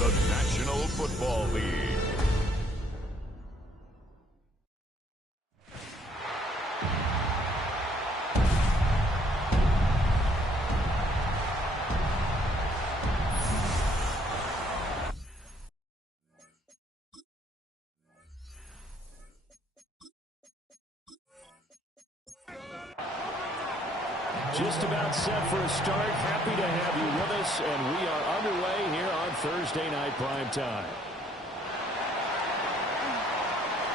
the National Football League. Just about set for a start. Happy to have you with us, and we are underway here on Thursday Night Prime Time.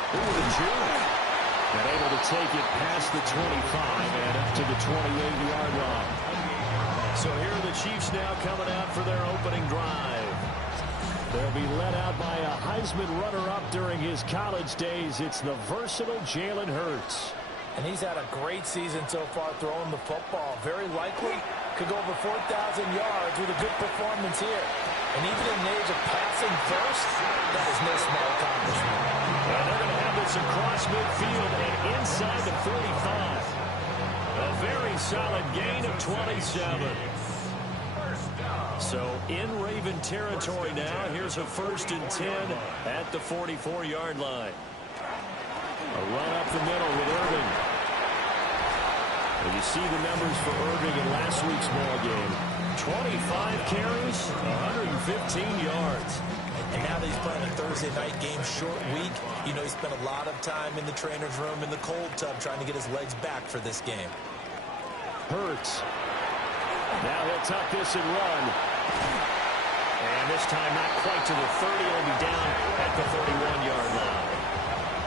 Ooh, the juke. And able to take it past the 25 and up to the 28-yard line. So here are the Chiefs now coming out for their opening drive. They'll be led out by a Heisman runner-up during his college days. It's the versatile Jalen Hurts. And he's had a great season so far throwing the football. Very likely could go over 4,000 yards with a good performance here. And even in the age of passing first, that is no small accomplishment. And they're going to have this across midfield and inside the 45. A very solid gain of 27. So in Raven territory now, here's a 1st and 10 at the 44-yard line. A run up the middle with Irving. And you see the numbers for Irving in last week's ball game. 25 carries, 115 yards. And now that he's playing a Thursday night game, short week, you know he spent a lot of time in the trainer's room in the cold tub trying to get his legs back for this game. Hurts. Now he'll tuck this and run. And this time not quite to the 30. He'll be down at the 31-yard line.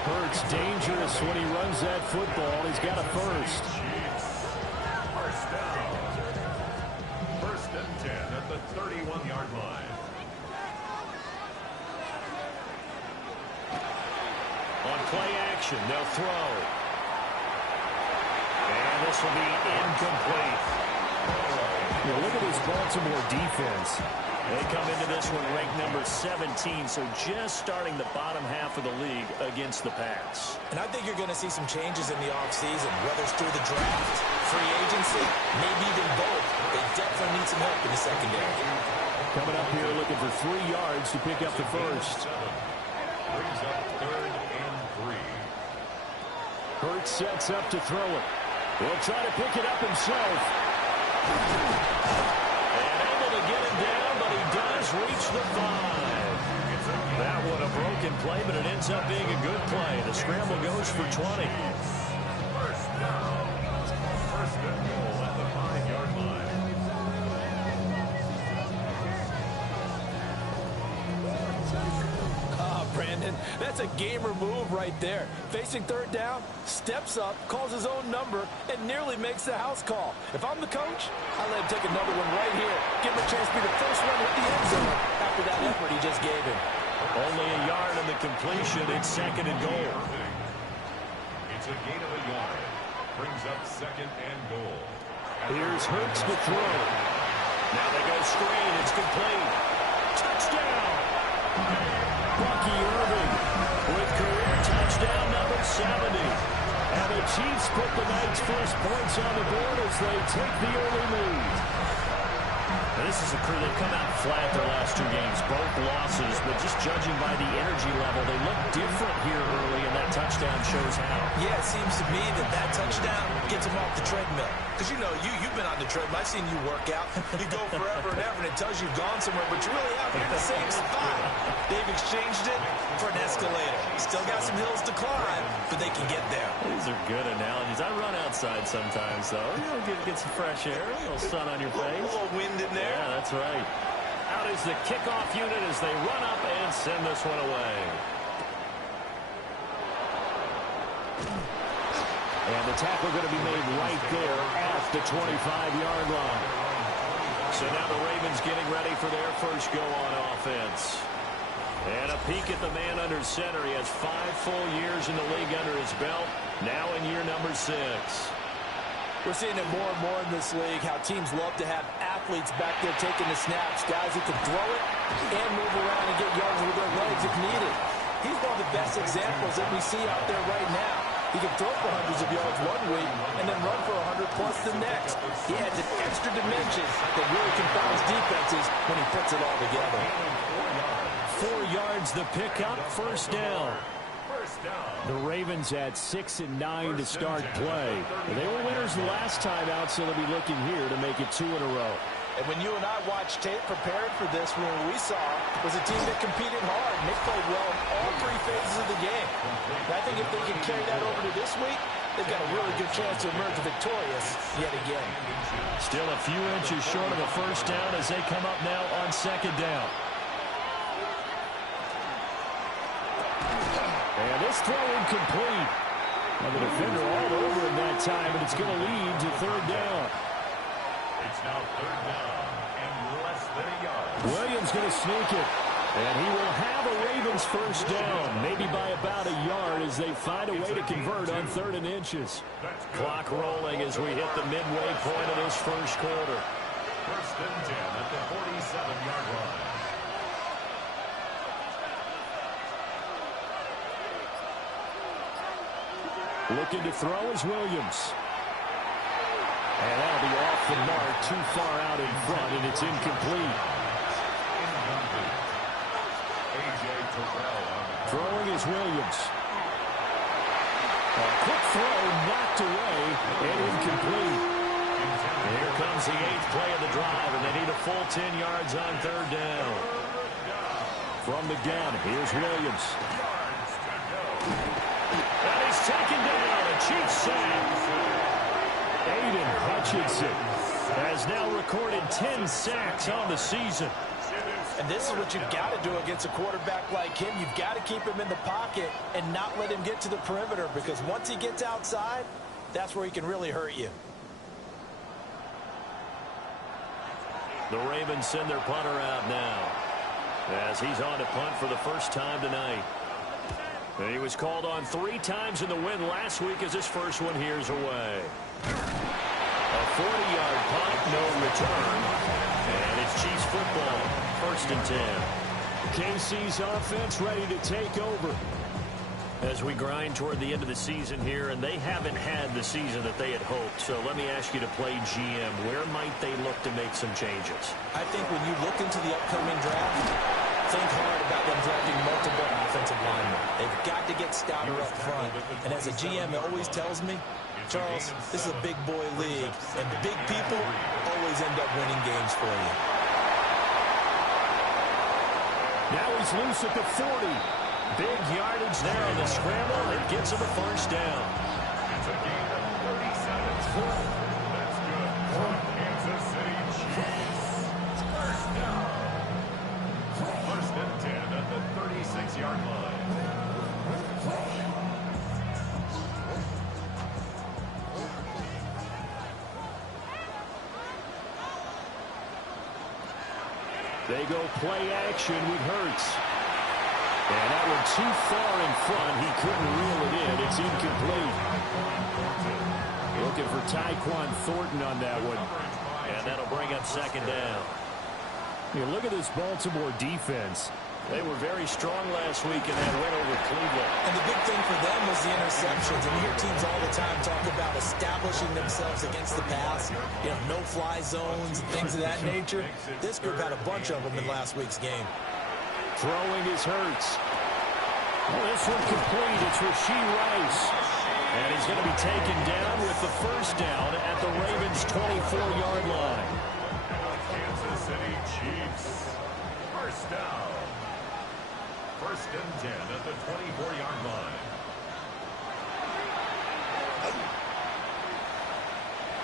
Hurts dangerous when he runs that football. He's got a first. First and 10 at the 31-yard line. On play action, they'll throw. And this will be incomplete. Look at this Baltimore defense. They come into this one ranked number 17, so just starting the bottom half of the league against the pass. And I think you're going to see some changes in the offseason, whether it's through the draft, free agency, maybe even both. They definitely need some help in the secondary. Coming up here looking for 3 yards to pick up the first. Brings up 3rd and 3. Hurts sets up to throw it. He'll try to pick it up himself. And able to get him down, but he does reach the 5. That one a broken play, but it ends up being a good play. The scramble goes for 20. First down. First and goal at the 5-yard line. Brandon, that's a gamer move right there. Facing 3rd down, steps up, calls his own number, and nearly makes the house call. If I'm the coach, I let him take another one right here. Give him a chance to be the first one hit the end zone after that effort he just gave him. Only a yard on the completion. It's 2nd and goal. It's a gain of a yard. Brings up 2nd and goal. Here's Hurts to throw. Now they go screen. It's complete. Touchdown. Bucky Irving with career touchdown number 70. And the Chiefs put the night's first points on the board as they take the early lead. Now this is a crew that come out flat their last 2 games, both losses, but just judging by the energy level, they look different here early, and that touchdown shows how. Yeah, it seems to me that touchdown gets them off the treadmill. Because, you know, you've been on the treadmill. I've seen you work out. You go forever and ever, and it tells you you've gone somewhere, but you really haven't. You're in the same spot. They've exchanged it for an escalator. Still got some hills to climb, but they can get there. These are good analogies. I run outside sometimes, though. You know, get some fresh air, a little sun on your face. A little wind in there. Yeah, that's right. Out is the kickoff unit as they run up and send this one away. And the tackle going to be made right there at the 25-yard line. So now the Ravens getting ready for their first go on offense. And a peek at the man under center. He has 5 full years in the league under his belt. Now in year number 6. We're seeing it more and more in this league, how teams love to have athletes back there taking the snaps, guys who can throw it and move around and get yards with their legs if needed. He's one of the best examples that we see out there right now. He can throw for hundreds of yards one week and then run for 100-plus the next. He adds an extra dimension that really confounds defenses when he puts it all together. 4 yards the pickup, first down. First down. The Ravens had 6 and 9 to start play. They were winners the last time out, so they'll be looking here to make it 2 in a row. And when you and I watched tape preparing for this, what we saw was a team that competed hard, and they played well in all 3 phases of the game. And I think if they can carry that over to this week, they've got a really good chance to emerge victorious yet again. Still a few inches short of a first down as they come up now on second down. And this throw incomplete. Now the defender all over him that time, and it's going to lead to third down. It's now third down and less than a yard. Williams going to sneak it. And he will have a Ravens first down, maybe by about a yard as they find a way to convert on 3rd and inches. Clock rolling as we hit the midway point of this first quarter. First and 10 at the 47-yard line. Looking to throw is Williams. And that'll be off the mark, too far out in front, and it's incomplete. Throwing is Williams. A quick throw knocked away and incomplete. And here comes the 8th play of the drive, and they need a full 10 yards on third down. From the gun, here's Williams. And he's taken down, a Chiefs sack. Aiden Hutchinson has now recorded 10 sacks on the season. And this is what you've got to do against a quarterback like him. You've got to keep him in the pocket and not let him get to the perimeter, because once he gets outside, that's where he can really hurt you. The Ravens send their punter out now as he's on to punt for the first time tonight. And he was called on 3 times in the win last week as his first one here's away. A 40-yard punt, no return. And it's Chiefs football, 1st and 10. KC's offense ready to take over as we grind toward the end of the season here, and they haven't had the season that they had hoped. So let me ask you to play GM. Where might they look to make some changes? I think when you look into the upcoming draft, think hard about them drafting multiple offensive linemen. They've got to get stouter up front. And as a GM, it always tells me, Charles, this is a big boy league, and big people always end up winning games for you. Now he's loose at the 40. Big yardage there on the scramble. It gets him a first down. It's a gain of 37. That's good for Kansas City Chiefs. First down. First and 10 at the 36-yard line. They go play action with Hurts. And that one too far in front. He couldn't reel it in. It's incomplete. Looking for Tyquan Thornton on that one. And that'll bring up second down. Look at this Baltimore defense. They were very strong last week in that win over Cleveland. And the big thing for them was the interceptions. And you hear teams all the time talk about establishing themselves against the pass. No-fly zones and things of that nature. This group had a bunch of them in last week's game. Throwing is Hurts. Well, this one complete. It's Rashee Rice. And he's going to be taken down with the first down at the Ravens' 24-yard line. Kansas City Chiefs. First down. First and 10 at the 24-yard line.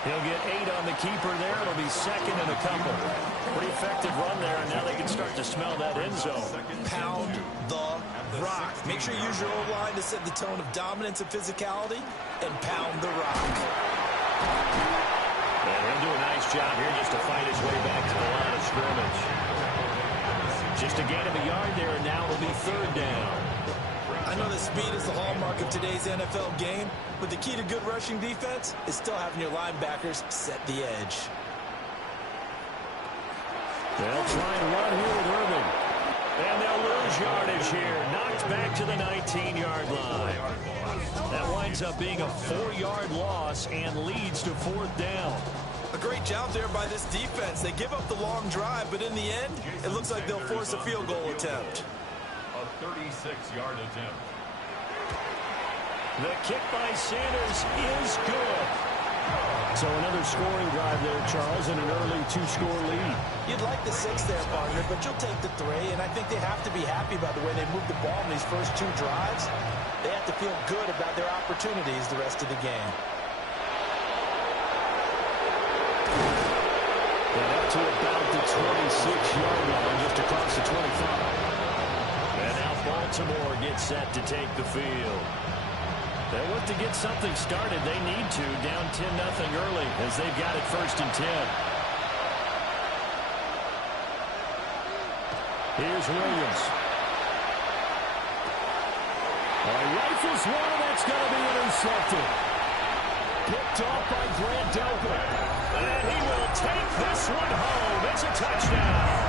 He'll get 8 on the keeper there. It'll be second and a couple. Pretty effective run there, and now they can start to smell that end zone. Pound the rock. Make sure you use your O-line to set the tone of dominance and physicality, and pound the rock. And he'll do a nice job here just to fight his way back to the line of scrimmage. Just a gain of a yard there, and now it'll be third down. I know that speed is the hallmark of today's NFL game, but the key to good rushing defense is still having your linebackers set the edge. They'll try and run here with Irving. And they'll lose yardage here. Knocked back to the 19-yard line. That winds up being a 4-yard loss and leads to fourth down. A great job there by this defense. They give up the long drive, but in the end, it looks like they'll force a field goal attempt. 36-yard attempt. The kick by Sanders is good. So another scoring drive there, Charles, and an early 2-score lead. You'd like the 6 there, partner, but you'll take the 3, and I think they have to be happy about the way they moved the ball in these first 2 drives. They have to feel good about their opportunities the rest of the game. And up to about the 26-yard line, just across the 25. And now Baltimore gets set to take the field. They'll look to get something started. They need to, down 10-0 early, as they've got it 1st and 10. Here's Williams. Rifles one, and that's going to be intercepted. Picked off by Grant Delpit. And he will take this one home. It's a touchdown.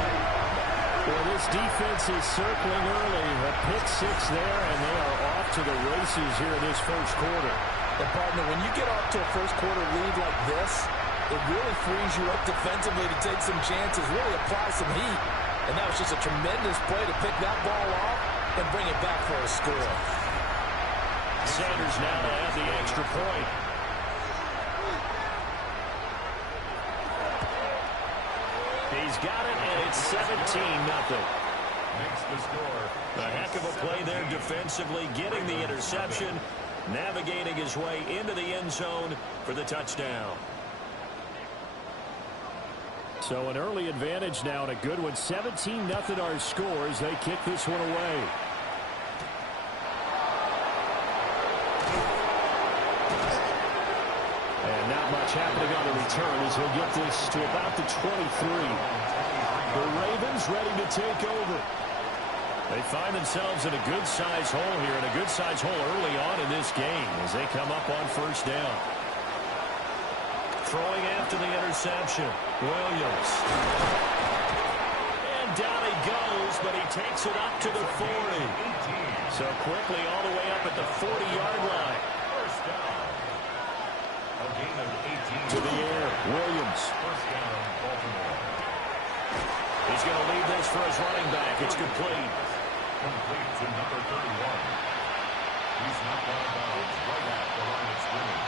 Well, this defense is circling early. A pick 6 there, and they are off to the races here in this first quarter. And, partner, when you get off to a first-quarter lead like this, it really frees you up defensively to take some chances, really apply some heat. And that was just a tremendous play to pick that ball off and bring it back for a score. Sanders now to add the extra point. He's got it, and it's 17-0. Makes the score. A heck of a play there defensively, getting the interception, navigating his way into the end zone for the touchdown. So an early advantage now, and a good one. 17-0 our scores. They kick this one away. And not much happening on the return as he'll get this to about the 23. The Ravens ready to take over. They find themselves in a good-sized hole here, and a good-sized hole early on in this game as they come up on 1st down. Throwing after the interception, Williams. And down he goes, but he takes it up to the 40. So quickly all the way up at the 40-yard line. First down. A gain of 18. To the air, Williams. First down, Baltimore. He's going to lead this for his running back. It's complete. Complete to number 31. He's knocked out of bounds right at the line of scrimmage.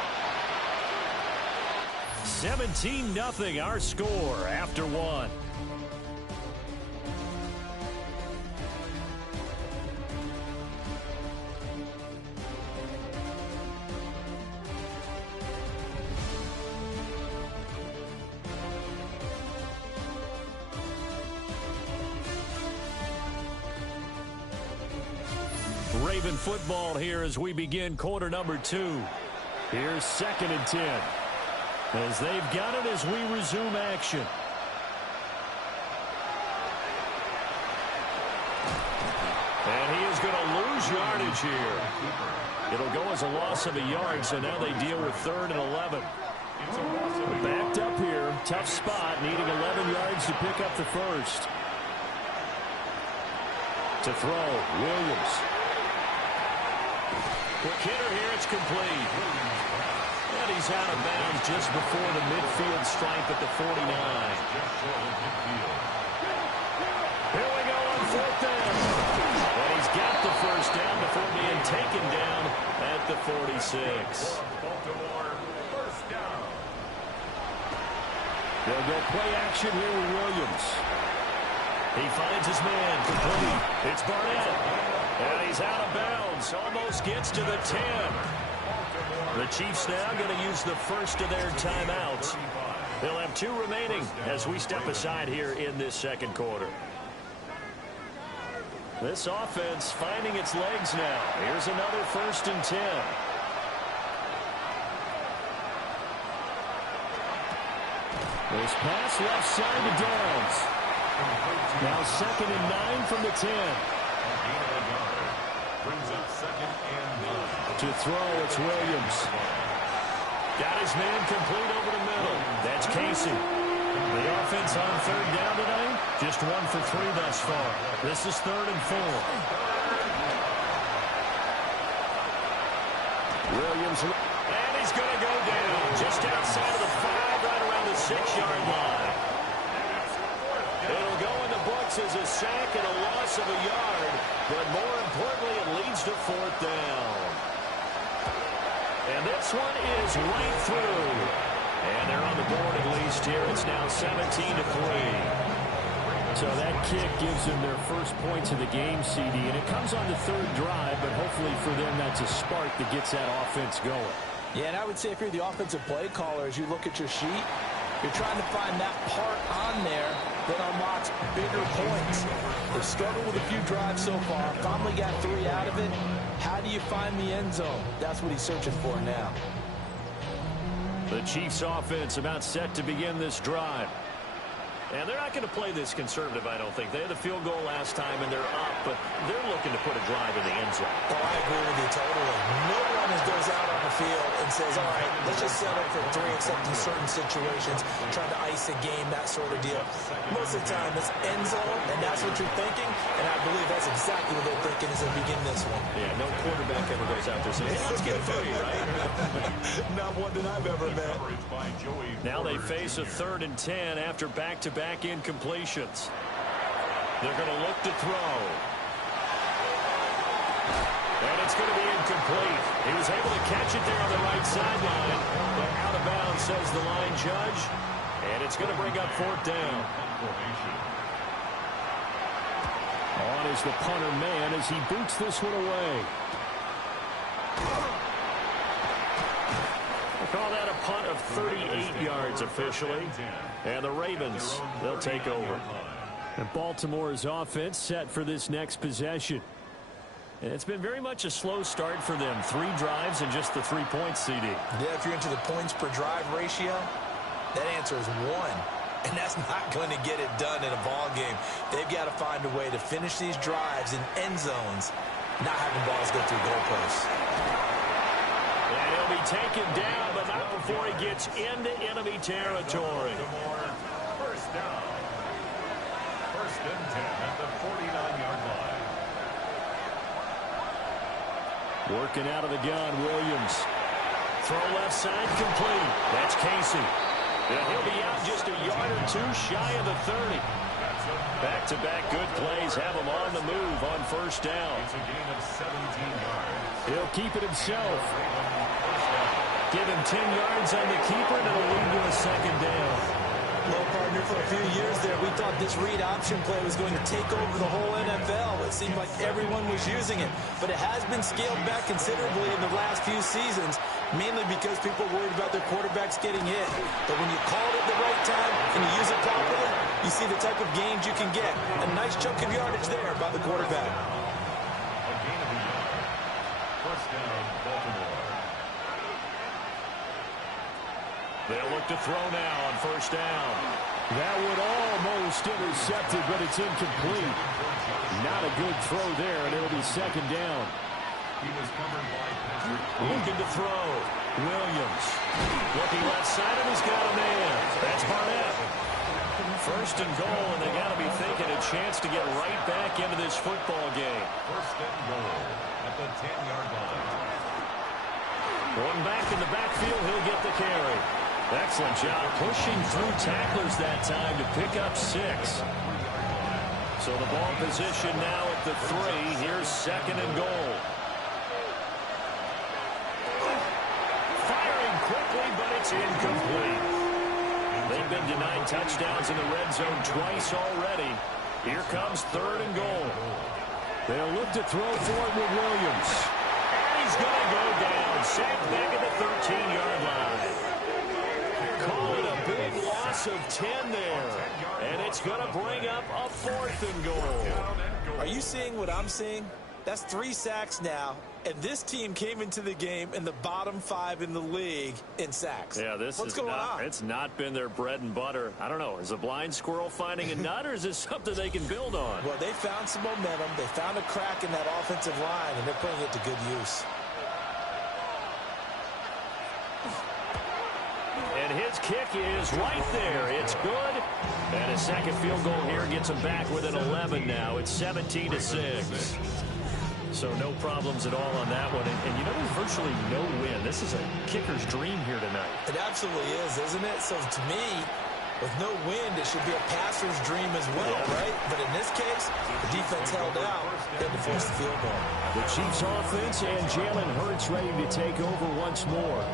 17-0 our score after 1. Raven football here as we begin quarter number 2. Here's 2nd and 10. As they've got it as we resume action. And he is going to lose yardage here. It'll go as a loss of a yard, so now they deal with 3rd and 11. Backed up here, tough spot, needing 11 yards to pick up the first. To throw, Williams. Quick hitter here, it's complete. And he's out of bounds just before the midfield stripe at the 49. Here we go on 4th down. And he's got the first down before being taken down at the 46. Baltimore, first down. They'll go play action here with Williams. He finds his man, complete. It's Barnett. And he's out of bounds. Almost gets to the 10. The Chiefs now going to use the first of their timeouts. They'll have 2 remaining as we step aside here in this second quarter. This offense finding its legs now. Here's another 1st and 10. This pass left side to Downs. Now 2nd and 9 from the 10. Brings up 2nd and 9. To throw, it's Williams. Got his man complete over the middle. That's Casey. The offense on 3rd down tonight, just 1 for 3 thus far. This is 3rd and 4. Williams, and he's going to go down just outside of the 5, right around the 6-yard line. It'll go in the books as a sack and a loss of a yard, but more importantly, it leads to fourth down. And this one is right through. And they're on the board at least here. It's now 17-3. So that kick gives them their first points of the game, CD, and it comes on the third drive, but hopefully for them that's a spark that gets that offense going. Yeah, and I would say if you're the offensive play caller, as you look at your sheet, you're trying to find that part on there that unlocks bigger points. They've struggled with a few drives so far, finally got 3 out of it. How do you find the end zone? That's what he's searching for now. The Chiefs offense about set to begin this drive. And they're not going to play this conservative, I don't think. They had the field goal last time, and they're up, but they're looking to put a drive in the end zone. Oh, I agree with you totally. No one goes out on the field and says, all right, let's just settle for 3, except in certain situations, trying to ice a game, that sort of deal. Most of the time, it's end zone, and that's what you're thinking, and I believe that's exactly what they're thinking as they begin this one. Yeah, no quarterback ever goes out there saying, hey, let's get 3, right? Not one that I've ever met. Now they face a 3rd and 10 after back-to-back incompletions. They're going to look to throw. And it's going to be incomplete. He was able to catch it there on the right sideline, but out of bounds, says the line judge. And it's going to bring up 4th down. On is the punter man as he boots this one away. We'll call that a punt of 38 yards officially. And the Ravens, they'll take over. And Baltimore's offense set for this next possession. And it's been very much a slow start for them. 3 drives and just the 3 points, CD. Yeah, if you're into the points per drive ratio, that answer is 1. And that's not going to get it done in a ball game. They've got to find a way to finish these drives in end zones, not having balls go through goalposts. And he'll be taken down, but not before he gets into enemy territory. First down. 1st and 10 at the 49-yard line. Working out of the gun, Williams. Throw left side complete. That's Casey. And he'll be out just a yard or 2 shy of the 30. Back-to-back good plays have him on the move on 1st down. It's a gain of 17 yards. He'll keep it himself. Give him 10 yards on the keeper, and it'll lead to a 2nd down. Well, partner, for a few years there, we thought this read option play was going to take over the whole NFL. It seemed like everyone was using it, but it has been scaled back considerably in the last few seasons, mainly because people are worried about their quarterbacks getting hit. But when you call it at the right time and you use it properly, you see the type of gains you can get. A nice chunk of yardage there by the quarterback. A gain of a yard. First down, Baltimore. They'll look to throw now on 1st down. That would almost intercepted, but it's incomplete. Not a good throw there, and it'll be 2nd down. He was covered by Patrick. Looking to throw. Williams. Looking left side, and he's got a man. That's Barnett. 1st and goal, and they got to be thinking a chance to get right back into this football game. 1st and goal at the 10-yard line. One back in the backfield, he'll get the carry. Excellent job pushing through tacklers that time to pick up 6. So the ball position now at the 3. Here's 2nd and goal. Firing quickly, but it's incomplete. They've been denied touchdowns in the red zone twice already. Here comes 3rd and goal. They'll look to throw for it with Williams. And he's going to go down. Sacked back at the 13-yard line. Call it a big loss of 10 there. And it's going to bring up a 4th and goal. Are you seeing what I'm seeing? That's 3 sacks now, and this team came into the game in the bottom 5 in the league in sacks. Yeah, What's going on? It's not been their bread and butter. I don't know. Is a blind squirrel finding a nut, or is this something they can build on? Well, they found some momentum. They found a crack in that offensive line, and they're putting it to good use. And his kick is right there. It's good. And a 2nd field goal here gets them back within 11 now. It's 17-6. So no problems at all on that one. And you know, there's virtually no win. This is a kicker's dream here tonight. It absolutely is, isn't it? So to me, With no wind, it should be a passer's dream as well, right? But in this case, the defense held out. They had to force the field goal. The Chiefs offense and Jalen Hurts ready to take over once more.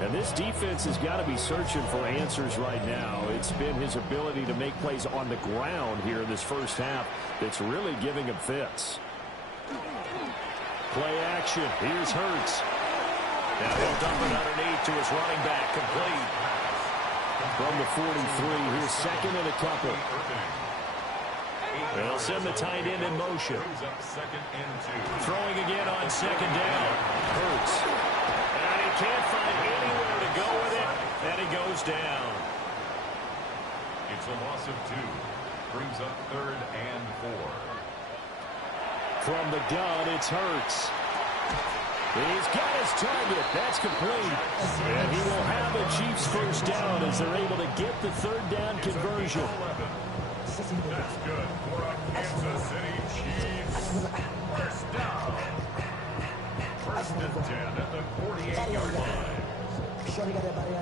And this defense has got to be searching for answers right now. It's been his ability to make plays on the ground here in this first half that's really giving him fits. Play action. Here's Hurts. Now he'll dump it underneath to his running back. Complete. From the 43, here's second and a couple. They'll send the tight end in motion. Throwing again on second down. Hurts. And he can't find anywhere to go with it. And he goes down. It's a loss of 2. Brings up 3rd and 4. From the gun, it's Hurts. He's got his target. That's complete. And he will have a Chiefs first down as they're able to get the third down conversion. That's good for a Kansas City Chiefs. First down. 1st and 10 at the 48-yard line.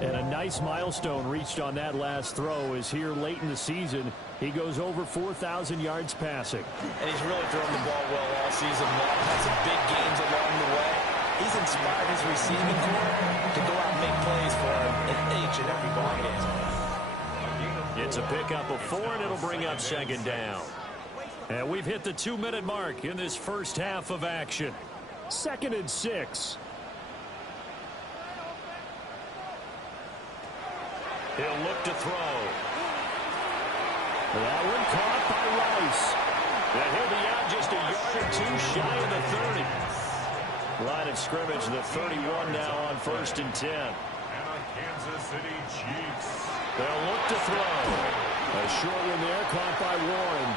And a nice milestone reached on that last throw is here late in the season. He goes over 4,000 yards passing. And he's really thrown the ball well all season long. Had some big games along the way. He's inspired his receiving corps to go out and make plays for him in each and every ball game. It's a pickup of 4, and it'll bring up second down. And we've hit the 2-minute mark in this first half of action. 2nd and 6. He'll look to throw. That one caught by Rice. And he'll be out just a yard or 2 shy of the 30. Line of scrimmage, the 31 now on 1st and 10. And a Kansas City Chiefs. They'll look to throw. A short one there, caught by Warren.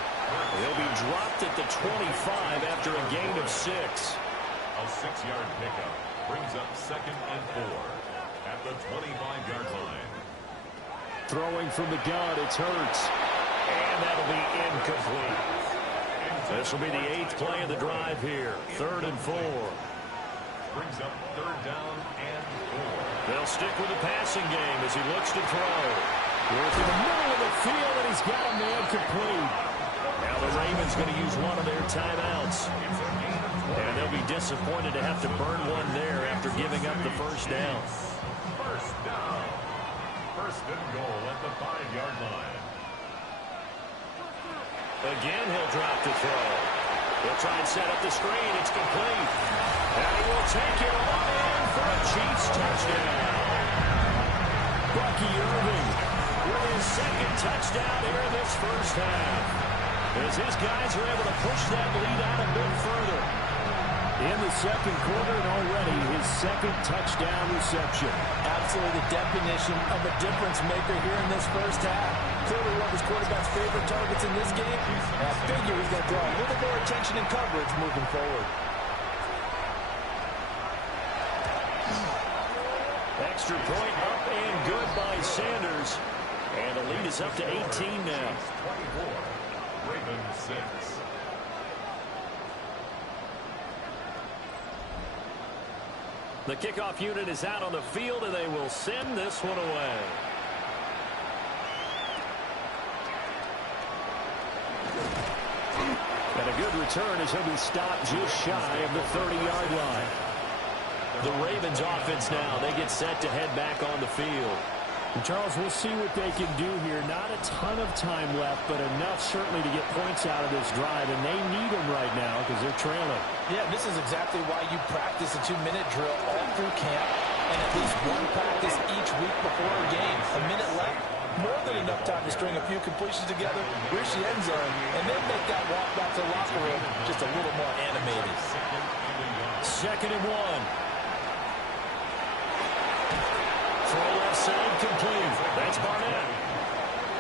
He'll be dropped at the 25 after a gain of 6. A 6-yard pickup brings up 2nd and 4 at the 25-yard line. Throwing from the gun, it's Hurts. And that'll be incomplete. This will be the 8th play of the drive here. 3rd and 4. Brings up 3rd down and 4. They'll stick with the passing game as he looks to throw. Work in the middle of the field, and he's got a man complete. Now the Ravens going to use one of their timeouts. And they'll be disappointed to have to burn one there after giving up the first down. First down. 1st and goal at the 5-yard line. Again, he'll drop to throw. He'll try and set up the screen. It's complete. And he will take it on in for a Chiefs touchdown. Bucky Irving With his 2nd touchdown here in this first half. As his guys are able to push that lead out a bit further. in the 2nd quarter, and already his 2nd touchdown reception. Absolutely the definition of a difference maker here in this first half. Clearly one of his quarterback's favorite targets in this game. I figure he's going to draw a little more attention and coverage moving forward. Extra point up and good by Sanders. And the lead is up to 18 now. 24. Ravens 6. The kickoff unit is out on the field, and they will send this one away. And a good return as he'll be stopped just shy of the 30-yard line. The Ravens offense now, they get set to head back on the field. And Charles, we'll see what they can do here. Not a ton of time left, but enough certainly to get points out of this drive, and they need them right now because they're trailing. Yeah, this is exactly why you practice a 2-minute drill all through camp and at least one practice each week before a game. A minute left, more than enough time to string a few completions together, reach the end zone, and then make that walk back to the locker room just a little more animated. 2nd and 1. Throw left side complete. That's Barnett.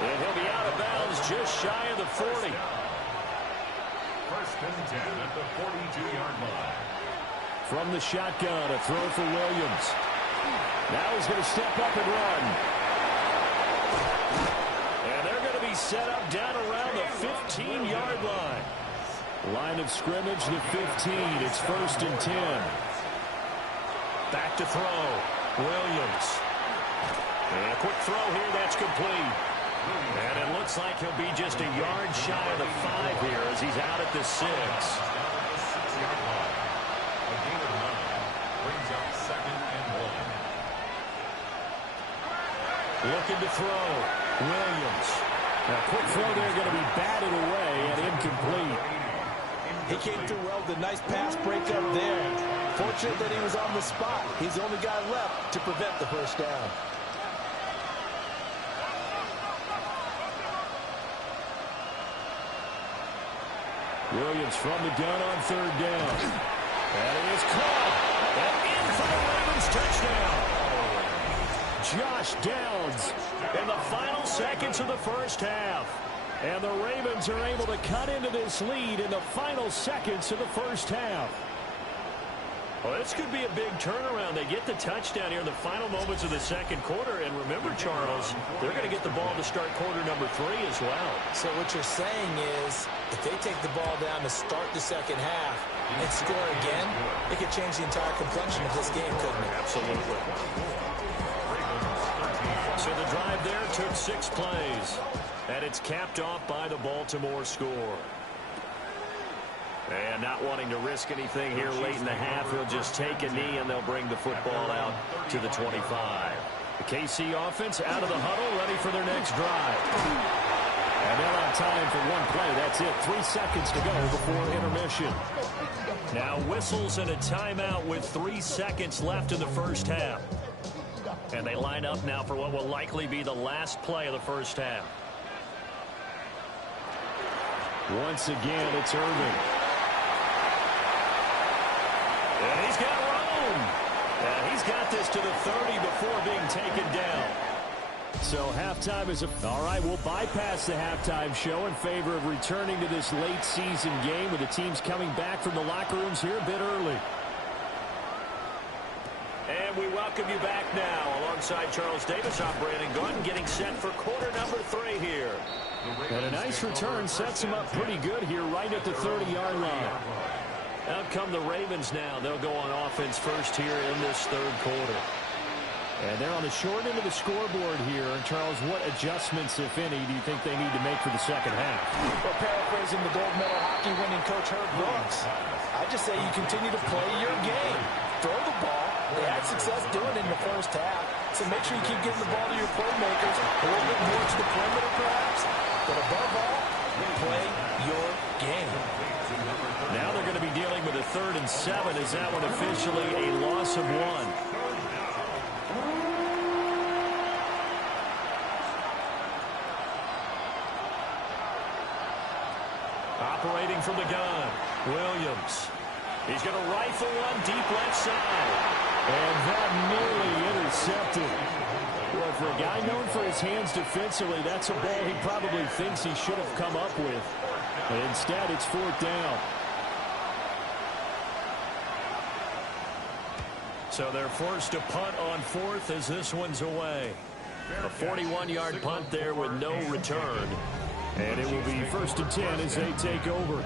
And he'll be out of bounds just shy of the 40. 1st and 10 at the 42-yard line. From the shotgun, a throw for Williams. Now he's going to step up and run. And they're going to be set up down around the 15-yard line. Line of scrimmage, the 15. It's 1st and 10. Back to throw. Williams. And a quick throw here, that's complete. And it looks like he'll be just a yard shy of the 5 here as he's out at the 6. A gain of 9 brings up 2nd and 1. Looking to throw. Williams. Now, quick throw there going to be batted away and incomplete. He came through well with a nice pass breakup there. Fortunate that he was on the spot. He's the only guy left to prevent the first down. Williams from the gun on 3rd down. And it is caught. And in for the Ravens touchdown. Josh Downs In the final seconds of the first half. and the Ravens are able to cut into this lead in the final seconds of the first half. Well, this could be a big turnaround. They get the touchdown here in the final moments of the second quarter. And remember, Charles, they're going to get the ball to start quarter number 3 as well. So what you're saying is if they take the ball down to start the second half and score again, it could change the entire complexion of this game, couldn't it? Absolutely. So the drive there took 6 plays. And it's capped off by the Baltimore score. And not wanting to risk anything here late in the half, he'll just take a knee and they'll bring the football out to the 25. The KC offense out of the huddle, ready for their next drive. And they'll have time for one play. That's it. 3 seconds to go before intermission. Now whistles and a timeout with 3 seconds left in the first half. And they line up now for what will likely be the last play of the first half. Once again, it's Irving. And he's got room. And he's got this to the 30 before being taken down. So halftime is all right, we'll bypass the halftime show in favor of returning to this late season game with the teams coming back from the locker rooms here a bit early. And we welcome you back now alongside Charles Davis. I'm Brandon Gordon getting set for quarter number 3 here. And a nice return sets them up pretty good here right at the 30-yard line. Out come the Ravens now. They'll go on offense first here in this third quarter. And they're on the short end of the scoreboard here. And Charles, what adjustments, if any, do you think they need to make for the second half? Well, paraphrasing the gold medal hockey winning coach Herb Brooks, I just say you continue to play your game. Throw the ball. They had success doing it in the first half. So make sure you keep getting the ball to your playmakers, a little bit more to the perimeter perhaps. But above all, play your game. Now they're going to be dealing with a 3rd and 7. Is that one officially a loss of 1? Operating from the gun, Williams. He's going to rifle one deep left side. And that nearly intercepted. Well, for a guy known for his hands defensively, that's a ball he probably thinks he should have come up with. But instead, it's 4th down. So they're forced to punt on 4th as this one's away. A 41-yard punt there with no return. And it will be 1st and 10 as they take over.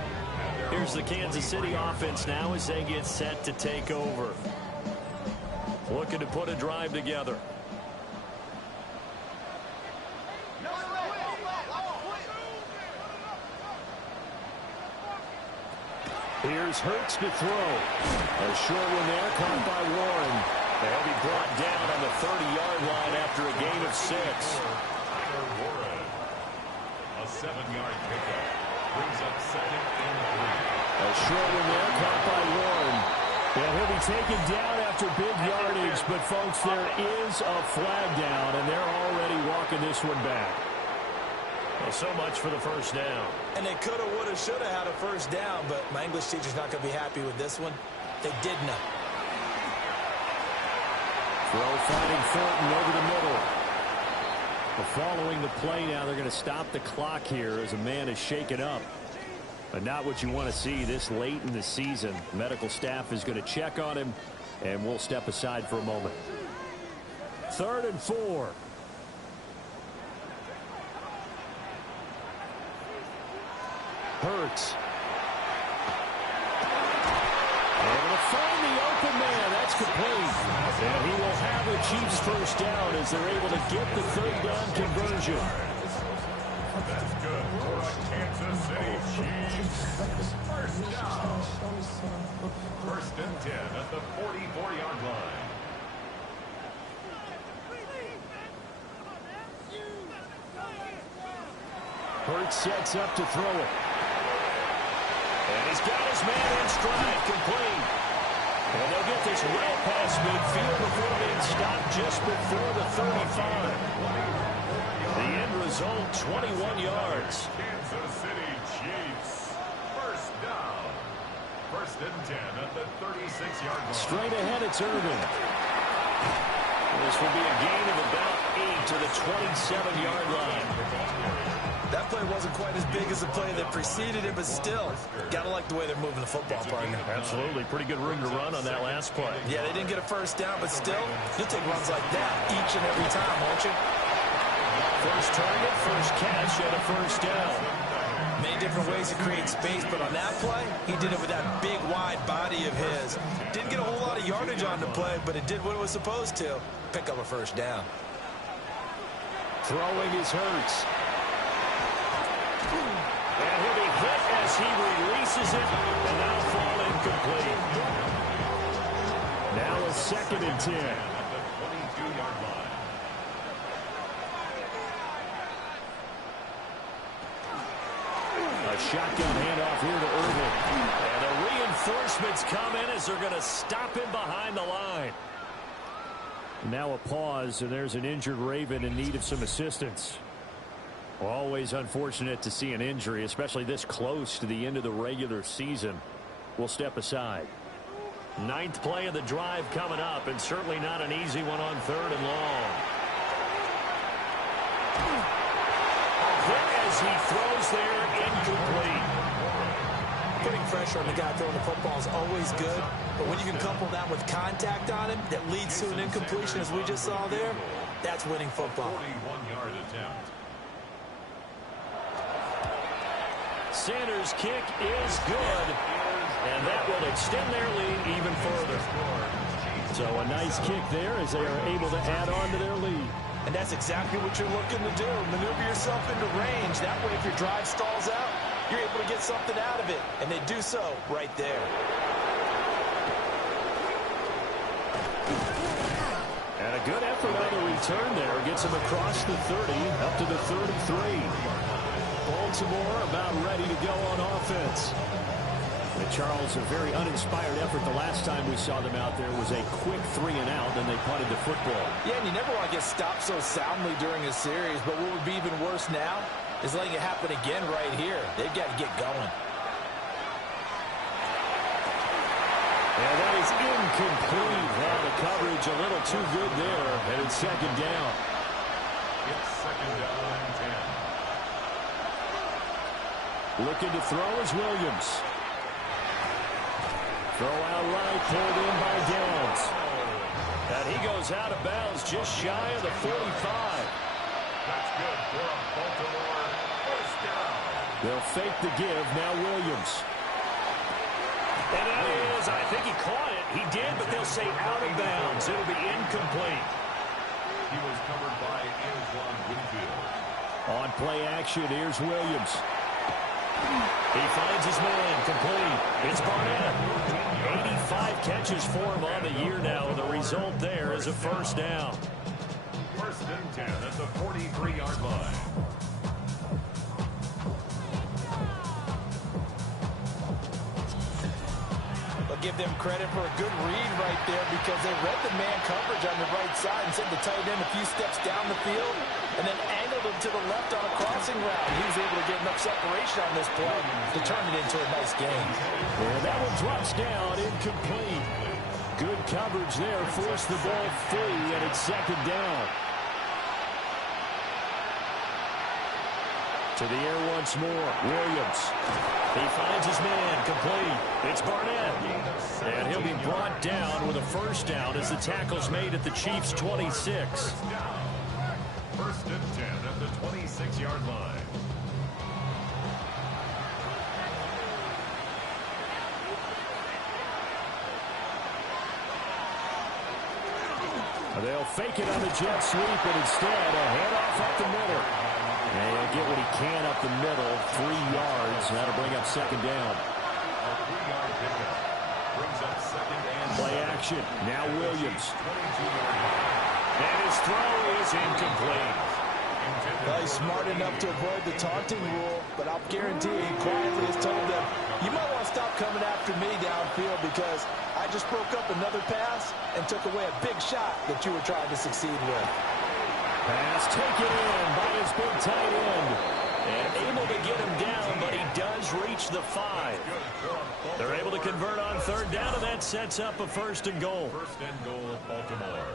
Here's the Kansas City offense now as they get set to take over. Looking to put a drive together. Here's Hurts to throw. A short one there, caught by Warren. They'll be brought down on the 30-yard line after a gain of 6. Warren. A 7-yard pickup brings up 2nd and 3. A short one there, caught by Warren. And he'll be taken down after big yardage, but folks, there is a flag down, and they're already walking this one back. Well, so much for the first down. And they could have, would have, should have had a first down, but my English teacher's not going to be happy with this one. They did not. Throw finding Thornton over the middle. But following the play now, they're going to stop the clock here as a man is shaken up. But not what you want to see this late in the season. Medical staff is going to check on him, and we'll step aside for a moment. 3rd and 4. Hurts. Able to find the open man. That's complete. And he will have the Chiefs first down as they're able to get the 3rd down conversion. good for the Kansas City Chiefs. First down. First and 10 at the 44-yard line. Hurts sets up to throw it. And he's got his man in stride, complete. And they'll get this well past midfield before being stopped just before the 35. The end result, 21 yards. Kansas City Chiefs. First down. First and 10 at the 36-yard line. Straight ahead, it's Irvin. This will be a gain of about 8 to the 27-yard line. That play wasn't quite as big as the play that preceded it, but still, gotta like the way they're moving the football, partner. Absolutely. Pretty good room to run on that last play. Yeah, they didn't get a first down, but still, you'll take runs like that each and every time, won't you? First target, first catch, and a first down. Many different ways to create space, but on that play, he did it with that big, wide body of his. Didn't get a whole lot of yardage on the play, but it did what it was supposed to. Pick up a first down. Throwing is Hurts. And he'll be hit as he releases it, and that'll fall incomplete. Now a second and 10. At the 22-yard line. A shotgun handoff here to Irvin. And the reinforcements come in as they're going to stop him behind the line. Now a pause, and there's an injured Raven in need of some assistance. Always unfortunate to see an injury, especially this close to the end of the regular season. We'll step aside. Ninth play of the drive coming up, and certainly not an easy one on 3rd and long. Hit as he throws there, incomplete. Putting pressure on the guy throwing the football is always good, but when you can couple that with contact on him that leads to an incompletion, as we just saw there, that's winning football. 41-yard attempt. Sanders' kick is good, and that will extend their lead even further. So a nice kick there as they are able to add on to their lead. And that's exactly what you're looking to do. Maneuver yourself into range. That way, if your drive stalls out, you're able to get something out of it. And they do so right there. And a good effort on the return there. Gets him across the 30, up to the 33. Baltimore about ready to go on offense. And Charles, a very uninspired effort. The last time we saw them out there was a quick 3-and-out, and they punted the football. Yeah, and you never want to get stopped so soundly during a series, but what would be even worse now is letting it happen again right here. They've got to get going. And that is incomplete. Now the coverage a little too good there, and it's second down. It's second down and 10. Looking to throw is Williams. Throw out right, pulled in by Downs. And he goes out of bounds just shy of the 45. That's good for a Baltimore first down. They'll fake the give, now Williams. And that is, I think he caught it. He did, but they'll say out of bounds. It'll be incomplete. He was covered by Antoine Winfield. On play action, here's Williams. He finds his man, complete. It's Barnett. 85 catches for him on the year now, and the result there is a first down. First and 10 at the 43-yard line. I'll give them credit for a good read right there because they read the man coverage on the right side and sent the tight end a few steps down the field and then angled him to the left on a crossing route. He was able to get enough separation on this play to turn it into a nice gain. And that one drops down, incomplete. Good coverage there, forced the ball free, and it's second down. To the air once more, Williams. He finds his man, complete. It's Barnett. And he'll be brought down with a first down as the tackle's made at the Chiefs' 26. First and 10 at the 26-yard line. They'll fake it on the jet sweep, and instead a handoff up the middle. And he'll get what he can up the middle, 3 yards. That'll bring up second down. A 3-yard pickup brings up second and Play action. Now Williams. And his throw is incomplete. Well, he's smart enough to avoid the taunting rule, but I'll guarantee he quietly has told them, you might want to stop coming after me downfield because I just broke up another pass and took away a big shot that you were trying to succeed with. Pass taken in by his big tight end. And able to get him down, but he does reach the 5. They're able to convert on third down, and that sets up a 1st and goal. 1st and goal, Baltimore.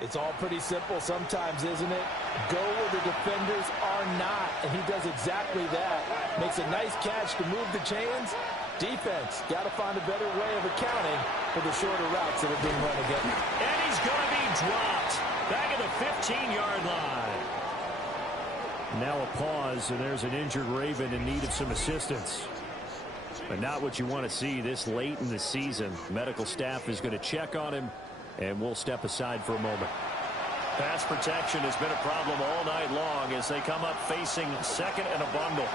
It's all pretty simple sometimes, isn't it? Go where the defenders are not, and he does exactly that. Makes a nice catch to move the chains. Defense, got to find a better way of accounting for the shorter routes that are being run again. And he's going to be dropped back at the 15-yard line. Now a pause, and there's an injured Raven in need of some assistance. But not what you want to see this late in the season. Medical staff is going to check on him, and we'll step aside for a moment. Pass protection has been a problem all night long as they come up facing second and a bundle.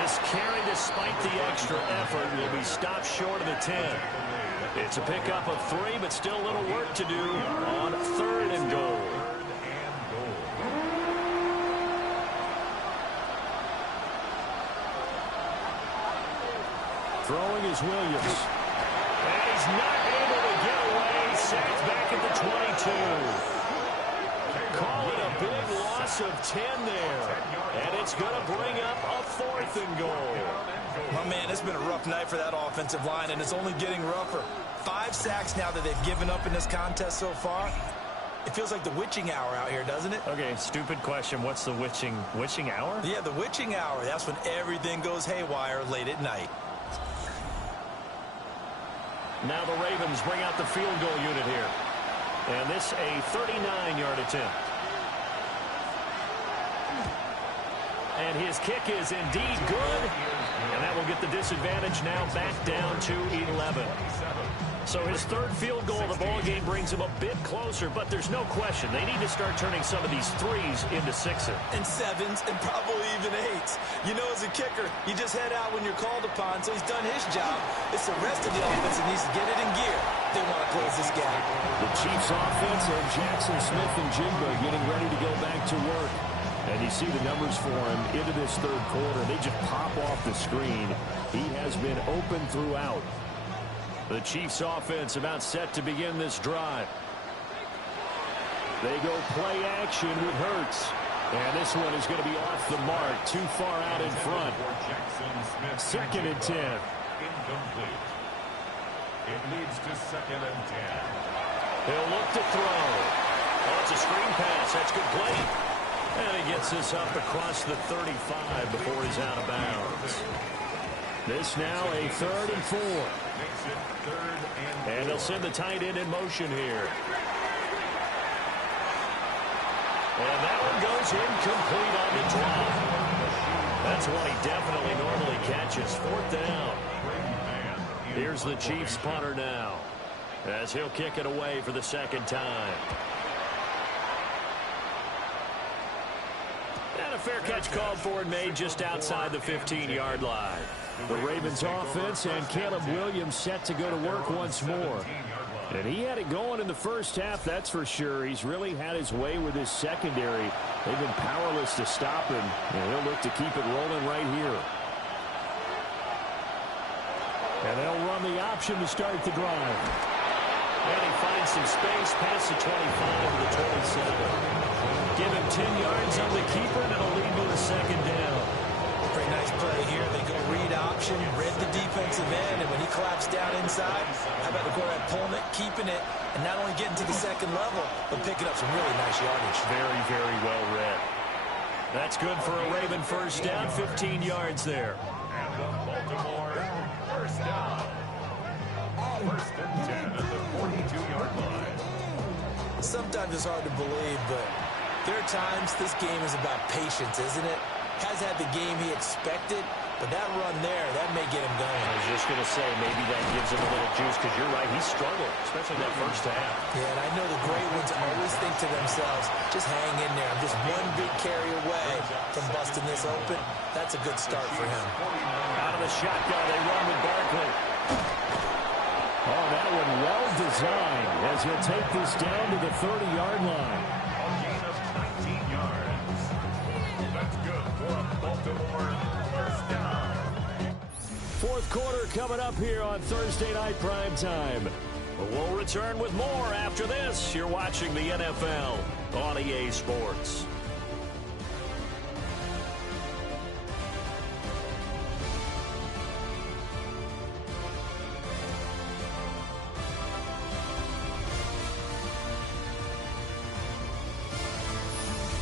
This carry, despite the extra effort, will be stopped short of the 10. It's a pickup of 3, but still a little work to do on 3rd and goal. Throwing is Williams. And he's not able to get away. Sacked back at the 22. Call it a big loss of 10 there. And it's going to bring up a 4th and goal. Oh, man, it's been a rough night for that offensive line, and it's only getting rougher. 5 sacks now that they've given up in this contest so far. It feels like the witching hour out here, doesn't it? Okay, stupid question. What's the witching hour? Yeah, the witching hour. That's when everything goes haywire late at night. Now the Ravens bring out the field goal unit here. And this a 39-yard attempt. And his kick is indeed good. And that will get the disadvantage now back down to 11. So his 3rd field goal of the ball game brings him a bit closer, but there's no question they need to start turning some of these 3s into 6s. And 7s and probably even 8s. You know, as a kicker, you just head out when you're called upon, so he's done his job. It's the rest of the offense that needs to get it in gear. They want to close this gap. The Chiefs offense and Jackson Smith and Jigba getting ready to go back to work. And you see the numbers for him into this 3rd quarter. They just pop off the screen. He has been open throughout. The Chiefs offense about set to begin this drive. They go play action with Hurts. And this one is going to be off the mark, too far out in front. 2nd and 10. Incomplete. It leads to 2nd and 10. He'll look to throw. Oh, it's a screen pass. That's complete. And he gets this up across the 35 before he's out of bounds. This now a 3rd and 4. Makes it 3rd And they'll send the tight end in motion here. And that one goes incomplete on the drop. That's one he definitely normally catches. 4th down. Here's the Chiefs punter now, as he'll kick it away for the 2nd time. And a fair catch called for and made just outside the 15-yard line. The Ravens offense and Caleb Williams set to go to work once more. And he had it going in the first half, that's for sure. He's really had his way with his secondary. They've been powerless to stop him, and he'll look to keep it rolling right here. And they'll run the option to start the drive. And he finds some space past the 25 to the 27. Give him 10 yards on the keeper, and it'll lead to a 2nd down. Pretty nice play here. They go read option, read the defensive end, and when he collapsed down inside, how about the quarterback pulling it, keeping it, and not only getting to the 2nd level, but picking up some really nice yardage. Very, very well read. That's good for a Raven 1st down, 15 yards there. And the Baltimore 1st down. 1st and 10 at the 42-yard line. Sometimes it's hard to believe, but there are times this game is about patience, isn't it? Has had the game he expected, But that run there, that may get him going. I was just going to say, maybe that gives him a little juice, because you're right, he struggled, especially that first half. Yeah, and I know the great ones always think to themselves, just hang in there. I'm just one big carry away from busting this open. That's a good start for him. Out of the shotgun, they run with Barkley. Oh, that one well designed as he'll take this down to the 30-yard line. A gain of 19 yards. That's good for a Baltimore first down. Fourth quarter coming up here on Thursday Night Primetime. We'll return with more after this. You're watching the NFL on EA Sports.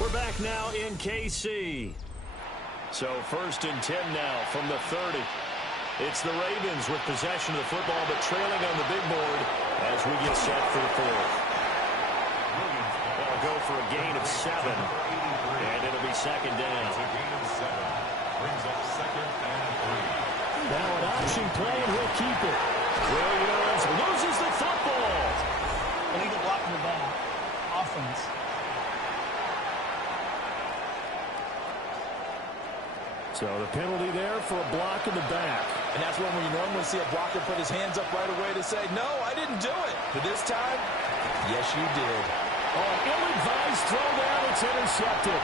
We're back now in KC. So 1st and 10 now from the 30. It's the Ravens with possession of the football, but trailing on the big board as we get set for the fourth. They'll go for a gain of 7, and it'll be second down. A gain of 7 brings up 2nd and 3. Now an option play, and he'll keep it. Williams loses the football. Illegal block in the back. Offense. So the penalty there for a block in the back. And that's when we normally see a blocker put his hands up right away to say, no, I didn't do it. But this time, yes, you did. Oh, ill-advised throw there. It's intercepted.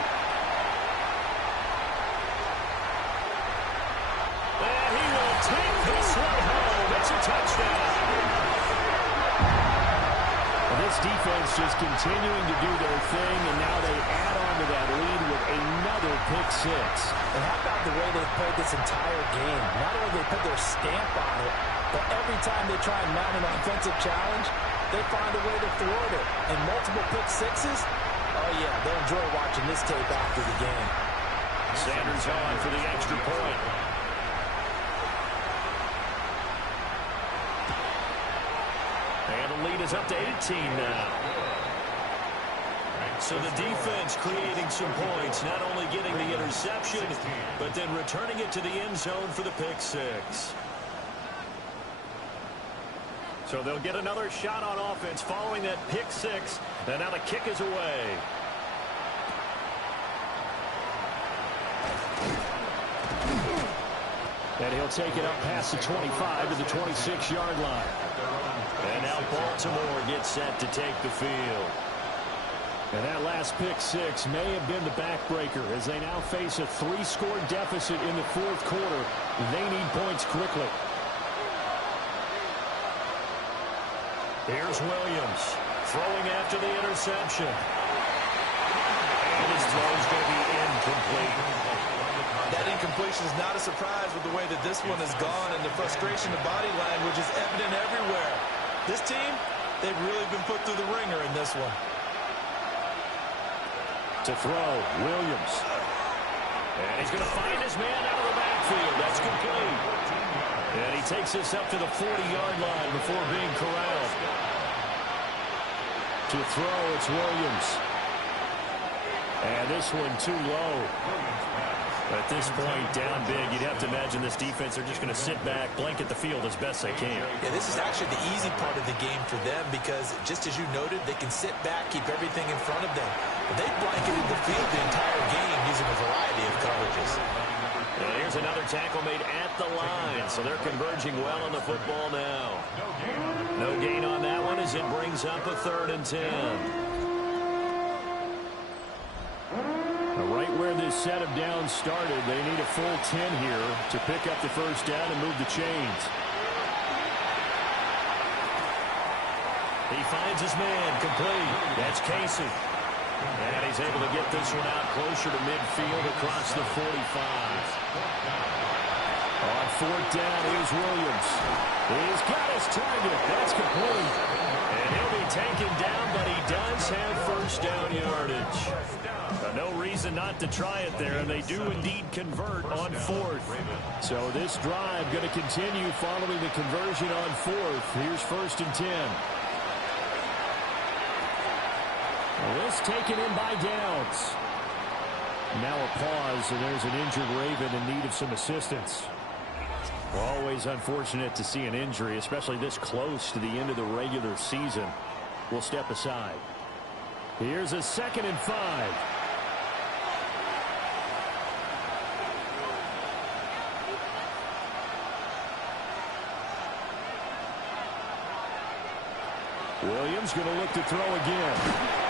And he will take this one home. It's a touchdown. Well, this defense just continuing to do their thing, and now they add on to that lead with another pick 6. And how about the way they've played this entire game? Not only they put their stamp on it, but every time they try and mount an offensive challenge, they find a way to thwart it. And multiple pick 6s, oh yeah, they'll enjoy watching this tape after the game. Sanders on for the extra point. And the lead is up to 18 now. So the defense creating some points, not only getting the interception, but then returning it to the end zone for the pick 6. So they'll get another shot on offense following that pick 6. And now the kick is away. And he'll take it up past the 25 to the 26-yard line. And now Baltimore gets set to take the field. And that last pick 6 may have been the backbreaker as they now face a 3-score deficit in the fourth quarter. They need points quickly. Here's Williams throwing after the interception. And his throw is going to be incomplete. That incompletion is not a surprise with the way that this one has gone, and the frustration of body language is evident everywhere. This team, they've really been put through the ringer in this one. To throw, Williams. And he's going to find his man out of the backfield. That's complete. And he takes this up to the 40-yard line before being corralled. To throw, it's Williams. And this one too low. At this point, down big, you'd have to imagine this defense are just going to sit back, blanket the field as best they can. Yeah, this is actually the easy part of the game for them because, just as you noted, they can sit back, keep everything in front of them. But they've blanketed the field the entire game using a variety of coverages. And here's another tackle made at the line, so they're converging well on the football now. No gain on that one as it brings up a 3rd and 10. Right where this set of downs started, they need a full 10 here to pick up the first down and move the chains. He finds his man complete. That's Casey. And he's able to get this one out closer to midfield across the 45. On 4th down, here's Williams. He's got his target. That's complete. And he'll be taken down, but he does have first down yardage. No reason not to try it there, and they do indeed convert on 4th. So this drive going to continue following the conversion on 4th. Here's 1st and 10. This taken in by Downs. Now a pause, and there's an injured Raven in need of some assistance. Always unfortunate to see an injury, especially this close to the end of the regular season. We'll step aside. Here's a 2nd and 5. Williams going to look to throw again.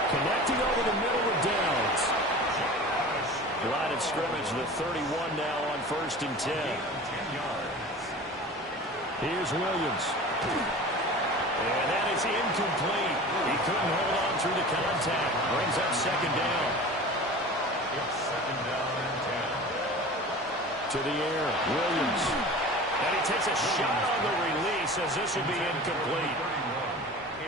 Connecting over the middle with Downs. Line of scrimmage, the 31 now on 1st and 10. Here's Williams. And that is incomplete. He couldn't hold on through the contact. Brings up 2nd down. It's 2nd down and 10. To the air, Williams. And he takes a shot on the release as this would be incomplete.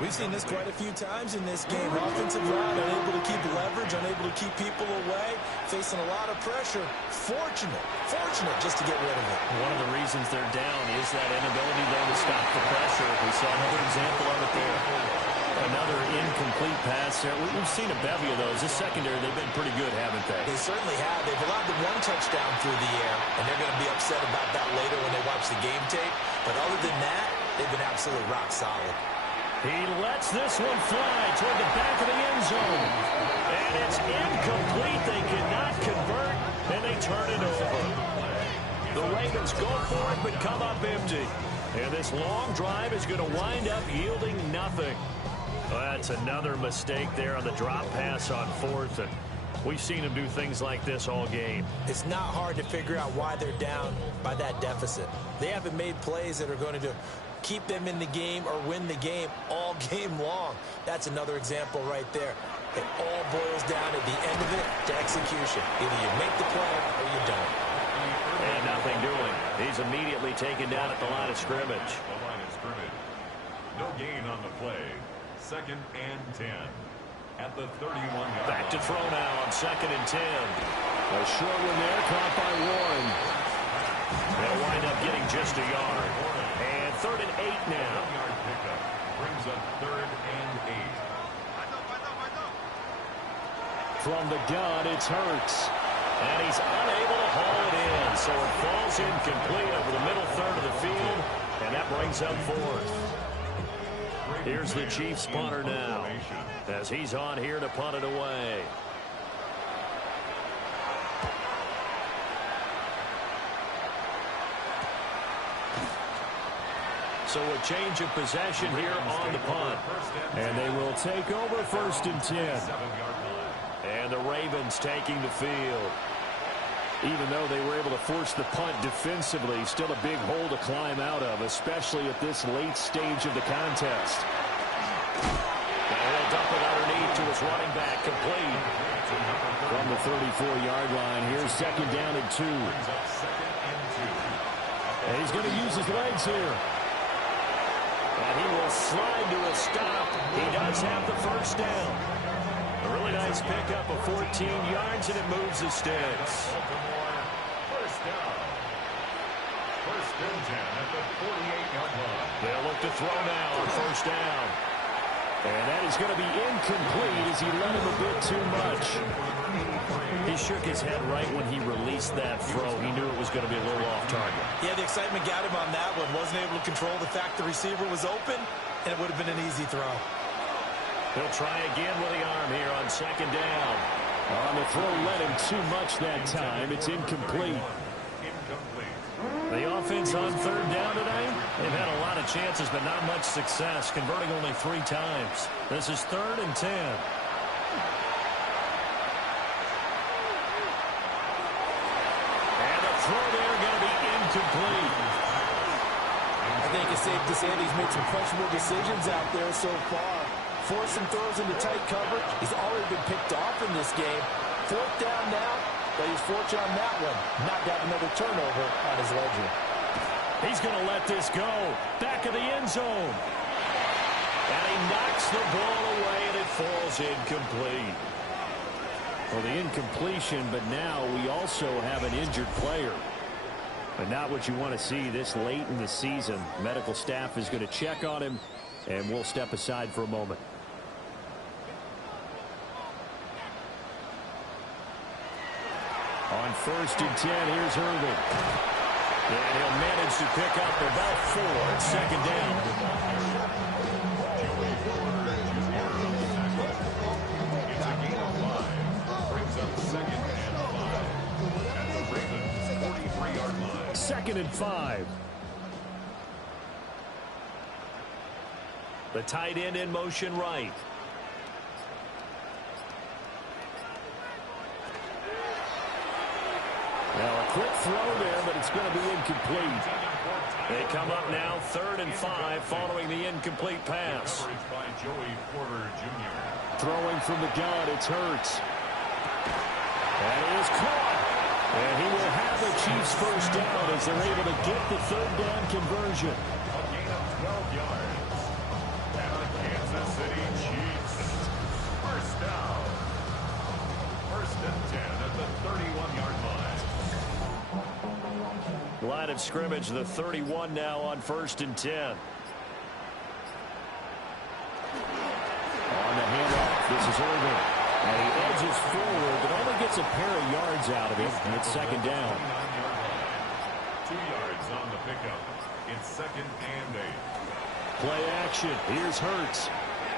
We've seen this quite a few times in this game. Offensive line unable to keep leverage, unable to keep people away, facing a lot of pressure. Fortunate just to get rid of it. One of the reasons they're down is that inability there to stop the pressure. We saw another example of it there. Another incomplete pass there. We've seen a bevy of those. This secondary, they've been pretty good, haven't they? They certainly have. They've allowed the 1 touchdown through the air, and they're going to be upset about that later when they watch the game tape. But other than that, they've been absolutely rock solid. He lets this one fly toward the back of the end zone. And it's incomplete. They cannot convert, and they turn it over. The Ravens go for it, but come up empty. And this long drive is going to wind up yielding nothing. That's another mistake there on the drop pass on 4th. And we've seen him do things like this all game. It's not hard to figure out why they're down by that deficit. They haven't made plays that are going to keep them in the game or win the game all game long. That's another example right there. It all boils down at the end of it to execution. Either you make the play or you don't. And nothing doing. He's immediately taken down at the line of scrimmage. The line of scrimmage. No gain on the play. 2nd and 10. At the 31-yard Back to line. throw now on 2nd and 10. A short one there, caught by Warren. They'll wind up getting just a yard. And 3rd and 8 now. 1-yard pickup brings up 3rd and 8. From the gun, it's Hurts. And he's unable to haul it in. So it falls incomplete over the middle third of the field. And that brings up 4th. Here's the Chiefs punter now, as he's on here to punt it away. So a change of possession here on the punt. And they will take over 1st and 10. And the Ravens taking the field. Even though they were able to force the punt defensively, still a big hole to climb out of, especially at this late stage of the contest. Now he'll dump it underneath to his running back, complete. From the 34-yard line, here's 2nd down and 2. And he's going to use his legs here. And he will slide to a stop. He does have the 1st down. A really nice pickup of 14 yards, and it moves the sticks. First down. 1st and 10 at the 48-yard line. They'll look to throw now on 1st down. And that is going to be incomplete as he let him a bit too much. He shook his head right when he released that throw. He knew it was going to be a little off target. Yeah, the excitement got him on that one. Wasn't able to control the fact the receiver was open, and it would have been an easy throw. He'll try again with the arm here on 2nd down. On the throw, let him too much that time. It's incomplete. The offense on 3rd down tonight, they've had a lot of chances, but not much success, converting only 3 times. This is 3rd and 10. And the throw there going to be incomplete. I think it's safe to say that he's made some questionable decisions out there so far. Forced some throws into tight coverage. He's already been picked off in this game. 4th down now, but he's fortunate on that one. Not to have another turnover on his ledger. He's going to let this go. Back of the end zone. And he knocks the ball away, and it falls incomplete. Well, the incompletion, but now we also have an injured player. But not what you want to see this late in the season. Medical staff is going to check on him, and we'll step aside for a moment. On 1st and 10, here's Irvin. And he'll manage to pick up about 4 at 2nd down. It's a gain of 5. Brings up 2nd and 5. At the Ravens' 43-yard line. 2nd and 5. The tight end in motion right. Now a quick throw there, but it's going to be incomplete. They come up now 3rd and 5 following the incomplete pass. Coverage by Joey Porter Jr. Throwing from the gun, it's Hurts. That is caught. And he will have the Chiefs first down as they're able to get the 3rd down conversion. A gain of 12 yards. And the Kansas City Chiefs. First down. 1st and 10 at the 31-yard line. Line of scrimmage, the 31 now on 1st and 10. On the handoff, this is Irvin. And he edges forward, but only gets a pair of yards out of it. And it's 2nd down. 2 yards on the pickup. It's 2nd and 8. Play action. Here's Hurts.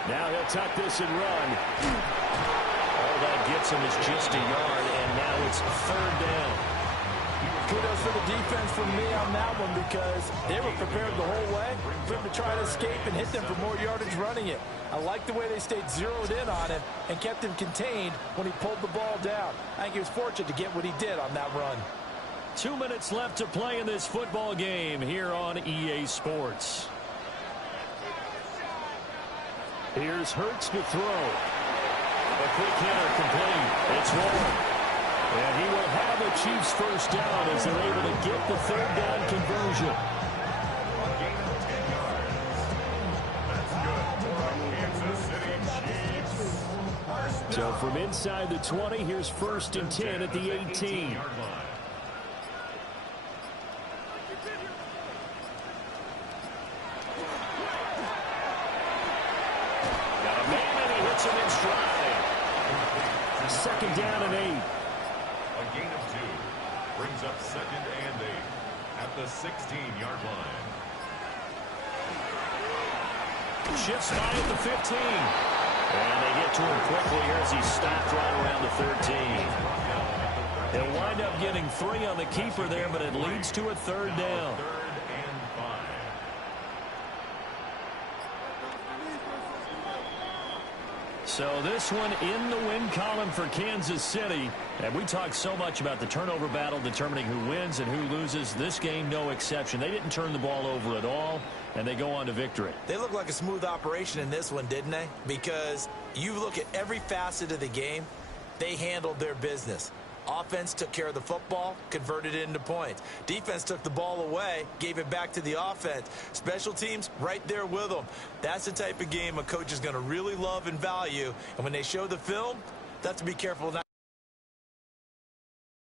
Now he'll tuck this and run. All that gets him is just a yard, and now it's 3rd down. Kudos for the defense from me on that one because they were prepared the whole way for him to try to escape and hit them for more yardage running it. I like the way they stayed zeroed in on him and kept him contained when he pulled the ball down. I think he was fortunate to get what he did on that run. 2 minutes left to play in this football game here on EA Sports. Here's Hurts to throw. A quick hitter complete. It's Warren. And he will have the Chiefs first down as they're able to get the 3rd down conversion. A gain of 10 yards. That's good for the Kansas City Chiefs. First So down. from inside the 20, here's 1st and 10 at the 18. 18-yard line. Got a man, and he hits him in stride. 2nd down and 8. A gain of 2. Brings up 2nd and 8 at the 16-yard line. Shifts by at the 15. And they get to him quickly here as he stopped right around the 13. They'll wind up getting 3 on the keeper there, but it leads to a 3rd down. 3rd and 5. So this one in the win column for Kansas City. And we talk so much about the turnover battle determining who wins and who loses. This game, no exception. They didn't turn the ball over at all, and they go on to victory. They look like a smooth operation in this one, didn't they? Because you look at every facet of the game, they handled their business. Offense took care of the football, converted it into points. Defense took the ball away, gave it back to the offense. Special teams, right there with them. That's the type of game a coach is going to really love and value. And when they show the film, they have to be careful not